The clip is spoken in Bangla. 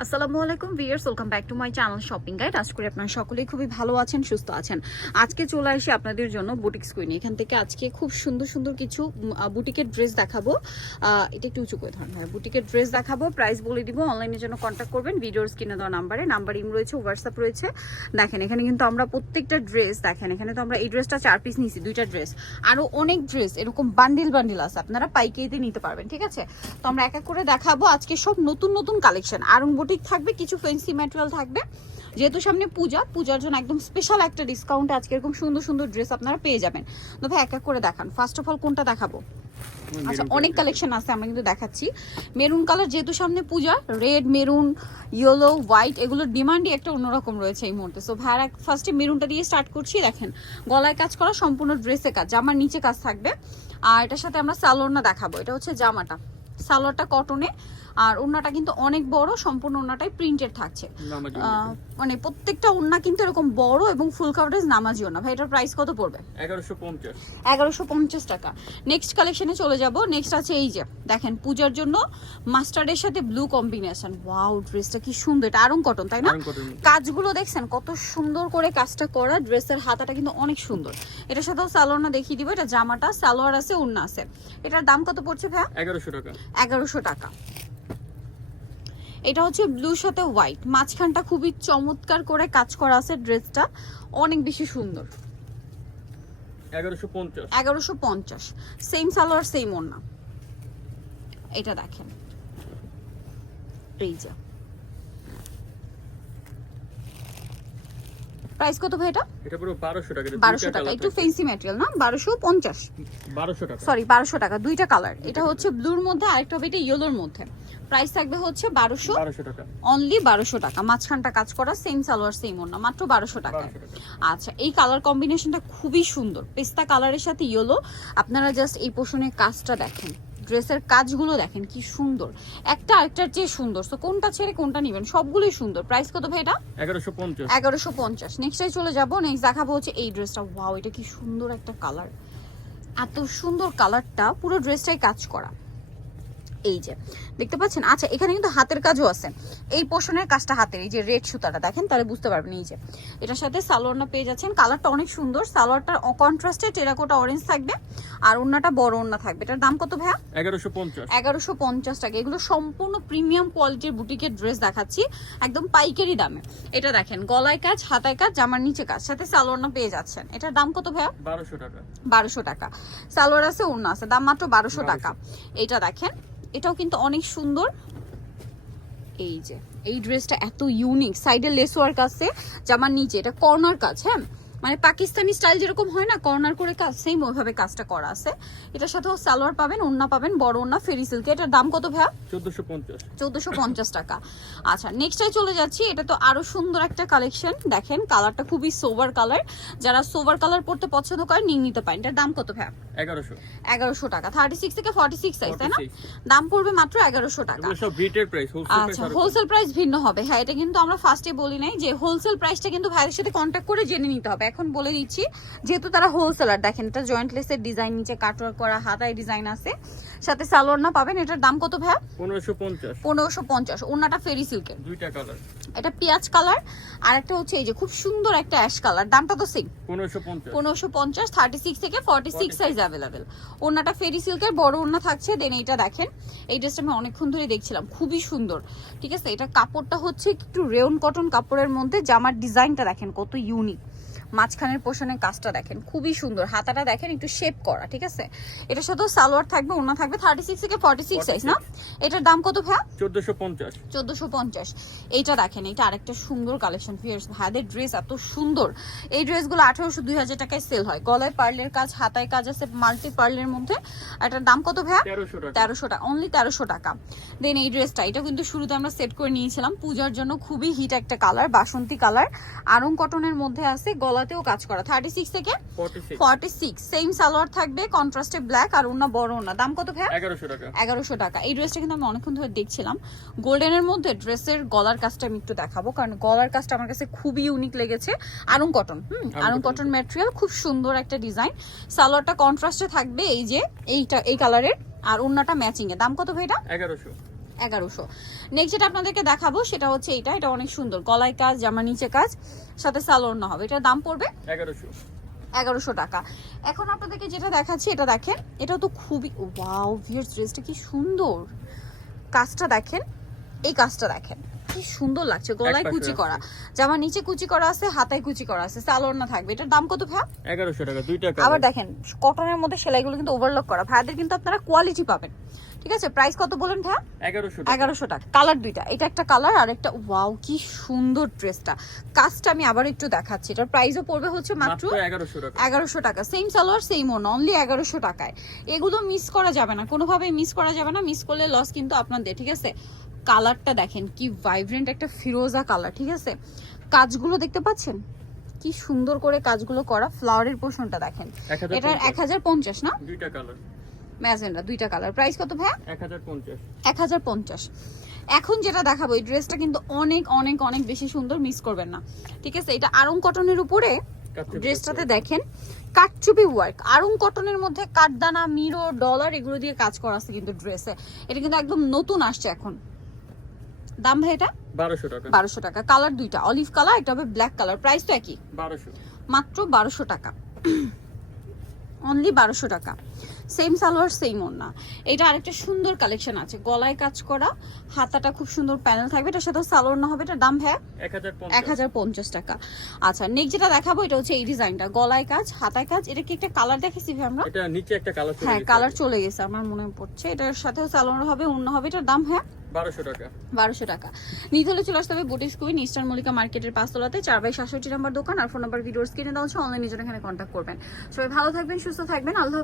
আসসালামু আলাইকুম viewers welcome back to my channel shopping guide. আজ করে আপনারা সকলেই খুবই ভালো আছেন, সুস্থ আছেন। আজকে চলে আসি আপনাদের জন্য বুটিক স্কুইনে এখান থেকে আজকে খুব সুন্দর সুন্দর কিছু বুটিকের ড্রেস দেখাবো। এটা একটু উঁচু করে ধরেন বুটিকের ড্রেস দেখাবো, প্রাইস বলে দিব অনলাইনের জন্য কন্ট্যাক্ট করবেন, ভিডিওর স্ক্রিনে দেওয়া নাম্বারে। নাম্বার, ইম রয়েছে, হোয়াটসঅ্যাপ রয়েছে। দেখেন, এখানে কিন্তু আমরা প্রত্যেকটা ড্রেস দেখেন, এখানে তো আমরা এই ড্রেসটা চার পিস নিয়েছি, দুইটা ড্রেস। আরও অনেক ড্রেস, এরকম বান্ডিল বান্ডিল আছে, আপনারা পাইকারিতে নিতে পারবেন, ঠিক আছে? তো আমরা এক এক করে দেখাবো আজকে সব নতুন নতুন কালেকশন আরং বুটিক থাকবে কিছু ফেন্সি ম্যাটেরিয়াল থাকবে। যেহেতু সামনে পূজা পূজার জন্য একদম স্পেশাল একটা ডিসকাউন্ট আজকে এরকম সুন্দর সুন্দর ড্রেস আপনারা পেয়ে যাবেন। তো ভাই এক এক করে দেখান। ফার্স্ট অফ অল কোনটা দেখাবো? আচ্ছা অনেক কালেকশন আছে আমরা কিন্তু দেখাচ্ছি। মেরুন কালার যেহেতু সামনে Puja red maroon yellow white এগুলোর ডিমান্ডই একটা অন্যরকম রয়েছে এই মুহূর্তে। সো ভাইয়ার ফার্স্টে মেরুনটা দিয়ে স্টার্ট করছি দেখেন। গলায় কাজ করা সম্পূর্ণ ড্রেসে কাজ জামার নিচে কাজ থাকবে। আর এটার সাথে আমরা সালোয়ারটা দেখাবো এটা হচ্ছে জামাটা। সালোয়ারটা কটনে আর ওড়নাটা কিন্তু অনেক বড় সম্পূর্ণ ওড়নাটাই প্রিন্টেড থাকছে। মানে প্রত্যেকটা ওড়না কিন্তু এরকম বড় এবং ফুল কাভারেজ নামাজিও না ভাই এটার প্রাইস কত পড়বে? এগারোশো পঞ্চাশ। টাকা। নেক্সট কালেকশনে চলে যাব। নেক্সট আছে এই যে দেখেন পূজার জন্য মাস্টার্ডের সাথে ব্লু কম্বিনেশন ওয়াও ড্রেসটা কি সুন্দর। এটা আরং কটন তাই না? কাজগুলো দেখছেন কত সুন্দর করে কাজটা করা। ড্রেসের হাতাটা কিন্তু অনেক সুন্দর। এটার সাথেও সালোয়ার না দেখিয়ে দিব এটা জামাটা সালোয়ার আছে ওড়না আছে। এটার দাম কত পড়ছে ভাইয়া? এগারোশো টাকা। এগারোশো টাকা। এটা হচ্ছে ব্লু সাথে হোয়াইট। মাঝখানটা খুবই চমৎকার করে কাজ করা আছে ড্রেসটা। অনেক বেশি সুন্দর। এগারোশো পঞ্চাশ। সেম সালোয়ার সেম এটা দেখেন। এই যে। প্রাইস কত ভাই এটা? এটা পুরো বারোশো টাকা বারোশো টাকা একটু ফেন্সি ম্যাটেরিয়াল না? বারোশো পঞ্চাশ। বারোশো টাকা। সরি বারোশো টাকা দুইটা কালার এটা হচ্ছে ব্লুর মধ্যে আরেকটা হবে এটা ইয়েলোর মধ্যে। প্রাইস থাকবে হচ্ছে বারোশো বারোশো টাকা। অনলি বারোশো টাকা। মাঝখানটা কাজ করা সেম সালোয়ার সেম ওড়না মাত্র বারোশো টাকা বারোশো টাকা। আচ্ছা এই কালার কম্বিনেশনটা খুবই সুন্দর। পেস্তা কালারের সাথে ইয়েলো আপনারা জাস্ট এই পোষণের কাজটা দেখেন। ড্রেসের কাজগুলো দেখেন কি সুন্দর। একটা আরেকটার চেয়ে সুন্দর। তো কোনটা ছেড়ে কোনটা নেবেন? সবগুলোই সুন্দর। প্রাইস কত ভাই এটা? এগারোশো পঞ্চাশ। এগারোশো পঞ্চাশ। নেক্সটে চলে যাব। নেক্সট দেখাবো হচ্ছে এই ড্রেসটা। ওয়াও এটা কি সুন্দর একটা কালার এত সুন্দর কালারটা পুরো ড্রেসটাই কাজ করা। এই যে দেখতে পাচ্ছেন? আচ্ছা এখানে কিন্তু হাতের কাজও আছে। এই পোর্শনের কাজটা হাতের এই যে রেড সুতাটা দেখেন? তাহলে বুঝতে পারবেন এই যে। এটার সাথে সালোয়ারটা পেয়ে যাচ্ছেন। কালারটা অনেক সুন্দর। সালোয়ারটার কন্ট্রাস্টে টেরাকোটা অরেঞ্জ থাকবে। আর ওড়নাটা বড় ওড়না থাকবে। এটার দাম কত ভাইয়া? এগারোশো পঞ্চাশ। এগারোশো পঞ্চাশ টাকা। এগুলো সম্পূর্ণ প্রিমিয়াম কোয়ালিটির বুটিকের ড্রেস দেখাচ্ছি। একদম পাইকারি দামে। এটা দেখেন গলায় কাজ হাতায় কাজ জামার নিচে কাজ। সাথে সালোয়ারটা পেয়ে যাচ্ছেন। এটার দাম কত ভাইয়া? বারোশো টাকা। বারোশো টাকা। সালোয়ার আছে ওড়না আছে। দাম মাত্র বারোশো টাকা। এটা দেখেন এটাও কিন্তু অনেক সুন্দর। এই যে এই ড্রেসটা এত ইউনিক সাইডে লেস ওয়ার্ক আছে জামার নিচে। এটা কর্নার কাজ হ্যাঁ? মানে পাকিস্তানি স্টাইল যেরকম হয় না কর্নার করে কাজ সেম ওইভাবে কাজটা করা আছে। এটার সাথেও সালোয়ার পাবেন ওড়না পাবেন বড় ওড়না ফেরি সিল্কে এটার দাম কত ভাইয়া? চোদ্দশো পঞ্চাশ। চৌদ্দশো পঞ্চাশ টাকা। আচ্ছা নেক্সটে চলে যাচ্ছি। এটা তো আরও সুন্দর একটা কালেকশন দেখেন কালারটা খুবই সোভার কালার যারা সোভার কালার পড়তে পছন্দ করেন নিয়ে নিতে পারেন। এটার দাম কত ভাইয়া? এগারোশো। এগারোশো টাকা। থার্টি সিক্স থেকে ফর্টি সিক্স সাইজ তাই না? দাম পড়বে মাত্র এগারোশো টাকা। এগুলো সব রিটেল প্রাইস আচ্ছা হোলসেল প্রাইস ভিন্ন হবে। হ্যাঁ এটা কিন্তু আমরা ফার্স্টে বলি নাই যে হোলসেল প্রাইসটা কিন্তু ভাইয়ের সাথে কন্ট্যাক্ট করে জেনে নিতে হবে। এখন বলে দিচ্ছি যেহেতু তারা হোলসেলার দেখেন এটা জয়েন্টলেস এর ডিজাইন নিচে কাটওয়ার্ক করা হাতায় ডিজাইন আছে। সাথে সালোয়ার না পাবেন এটার দাম কত পঞ্চাশ। পনেরোশো পঞ্চাশ ওনাটা ফেরি সিল্কের দুইটা কালার এটা পেঁয়াজ কালার আর একটা হচ্ছে এই যে খুব সুন্দর একটা অ্যাশ কালার দামটা তো সেম পনেরোশো পঞ্চাশ। পনেরোশো পঞ্চাশ থার্টি সিক্স থেকে ফর্টি সিক্স সাইজ অ্যাভেলেবেল ওনাটা ফেরি সিল্কের বড় ওনা থাকছে দেন এইটা দেখেন। এই ড্রেসটা আমি অনেকক্ষণ ধরে দেখছিলাম খুবই সুন্দর। ঠিক আছে এটা কাপড়টা হচ্ছে একটু রেউন কটন কাপড়ের মধ্যে জামার ডিজাইনটা দেখেন কত ইউনিক মাঝখানের পোষণের কাজটা দেখেন। খুবই সুন্দর। হাতাটা দেখেন একটু শেপ করা ঠিক আছে? এটার সাথেও সালোয়ার থাকবে ওনা থাকবে থার্টি সিক্স থেকে ফর্টি সিক্স সাইজ না এটার দাম কত ভাইয়া? চোদ্দশো পঞ্চাশ। চোদ্দশো পঞ্চাশ। এইটা দেখেন এটা আরেকটা সুন্দর কালেকশন ফিয়ার্স ভাইদের ড্রেস এত সুন্দর। এই ড্রেসগুলো আঠারোশো দুই হাজার টাকায় সেল হয়। গলায় পার্লের কাজ হাতায় কাজ আছে মাল্টি পার্লের মধ্যে। এটার দাম কত ভাইয়া? তেরোশো টাকা। টাকা অনলি তেরোশো টাকা। দেন এই ড্রেসটা এটা কিন্তু শুরুতে আমরা সেট করে নিয়েছিলাম। পূজার জন্য খুবই হিট একটা কালার বাসন্তী কালার আরং কটনের মধ্যে আছে গলাতেও কাজ করা। থার্টি সিক্স থেকে ফর্টি সিক্স সেম সালোয়ার থাকবে কন্ট্রাস্টে ব্ল্যাক আর অন্য বড় না দাম কত ভাইয়া? এগারোশো টাকা। এগারোশো টাকা। এই ড্রেসটা কিন্তু আমি অনেকক্ষণ ধরে দেখছিলাম। গোল্ডেনের মধ্যে ড্রেসের গলার কাজটা আমি একটু দেখাবো কারণ গলার কাজটা আমার কাছে খুবই ইউনিক লেগেছে। আরং কটন হুম? আরং কটন ম্যাটেরিয়াল খুব সুন্দর একটা ডিজাইন সালোয়ারটা কন্ট্রাস্টে থাকবে এই যে এইটা এই কালারের আর ওন্নাটা ম্যাচিং এ। দাম কত ভাই এটা? এগারোশো। এগারোশো। নেক্সট যেটা আপনাদেরকে দেখাবো সেটা হচ্ছে এটা এটা অনেক সুন্দর। গলায় কাজ জামা নিচে কাজ সাথে সালোর না হবে। এটার দাম পড়বে এগারোশো। এগারোশো টাকা। এখন আপনাদেরকে যেটা দেখাচ্ছি এটা দেখেন। এটাও তো খুবই ওয়াও ভিয়ার্স ড্রেসটা কি সুন্দর। কাজটা দেখেন। এই কাজটা দেখেন। কি সুন্দর লাগছে গলায় কুচি করা। জামা নিচে কুচি করা আছে হাতায় কুচি করা আছে সালোয়ার না থাকবে। এটার দাম কত ভাই এগারোশো টাকা দুইটা আবার দেখেন কটনের মধ্যে সেলাইগুলো কিন্তু ওভারলক করা। ভাইয়াদের কিন্তু আপনারা কোয়ালিটি পাবেন। ঠিক আছে প্রাইস কত বলেন ভাইয়া? এগারোশো এগারোশো টাকা। কালার দুইটা। এটা একটা কালার আর একটা ওয়াও কি সুন্দর ড্রেসটা কাজটা আমি আবার একটু দেখাচ্ছি। এটার প্রাইসও পড়বে হচ্ছে মাত্র মাত্র এগারোশো টাকা। এগারোশো টাকা। সেম সালোয়ার সেম ওন অনলি এগারোশো টাকায়। এগুলো মিস করা যাবে না। কোনোভাবেই মিস করা যাবে না। মিস করলে লস কিন্তু আপনাদের ঠিক আছে? কালারটা দেখেন কি ভাইব্রেন্ট একটা ফিরোজা কালার ঠিক আছে? কাজগুলো দেখতে পাচ্ছেন? কি সুন্দর করে কাজগুলো করা ফ্লাওয়ারের পোষণটা দেখেন। এটার এক হাজার পঞ্চাশ না? দুইটা কালার। ম্যাজেন্ডা দুইটা কালার। প্রাইস কত পঞ্চাশ। এক হাজার পঞ্চাশ। এখন যেটা দেখাবো এই ড্রেসটা কিন্তু অনেক অনেক অনেক বেশি সুন্দর মিস করবেন না। ঠিক আছে? এটা আরং কটনের উপরে ড্রেসটাতে দেখেন কাটচুপি ওয়ার্ক আরং কটনের মধ্যে কাঠদানা মিরো ডলার এগুলো দিয়ে কাজ করা আছে কিন্তু ড্রেসে এটা কিন্তু একদম নতুন আসছে এখন। দাম ভাই এটা? বারোশো টাকা। বারোশো টাকা। কালার দুইটা অলিভ কালার এটা হবে ব্ল্যাক কালার। প্রাইস তো একই। বারোশো। মাত্র বারোশো টাকা। অনলি বারোশো টাকা। সেম সালোয়ার সেম ওড়না। এটা আরেকটা সুন্দর কালেকশন আছে। গলায় কাজ করা হাতাটা খুব সুন্দর প্যানেল থাকবে। এটার সাথে সালোয়ার না হবে। এটার দাম হ্যাঁ এক হাজার পঞ্চাশ। টাকা। আচ্ছা নেক্সট যেটা দেখাবো এটা হচ্ছে এই ডিজাইনটা গলায় কাজ হাতায় কাজ। এটা কি একটা কালার দেখেছি আমরা? এটা নিচে একটা কালার হ্যাঁ কালার চলে গেছে। আমার মনে পড়ছে। এটার সাথেও সালোয়ার হবে অন্য হবে। এটার দাম হ্যাঁ বারোশো টাকা। বারোশো টাকা। নিতে হলে চলে আসতে হবে বুটিক্স কুইন ইস্টার মল্লিকা মার্কেটের পাঁচতলাতে। চার বাই সাতষট্টি নাম্বার দোকান, আর ফোন নাম্বার ভিডিওস কিনে দেওয়া হচ্ছে অনলাইনে জন্য এখানে কন্ট্যাক্ট করবেন। সবাই ভালো থাকবেন, সুস্থ থাকবেন, আল্লাহ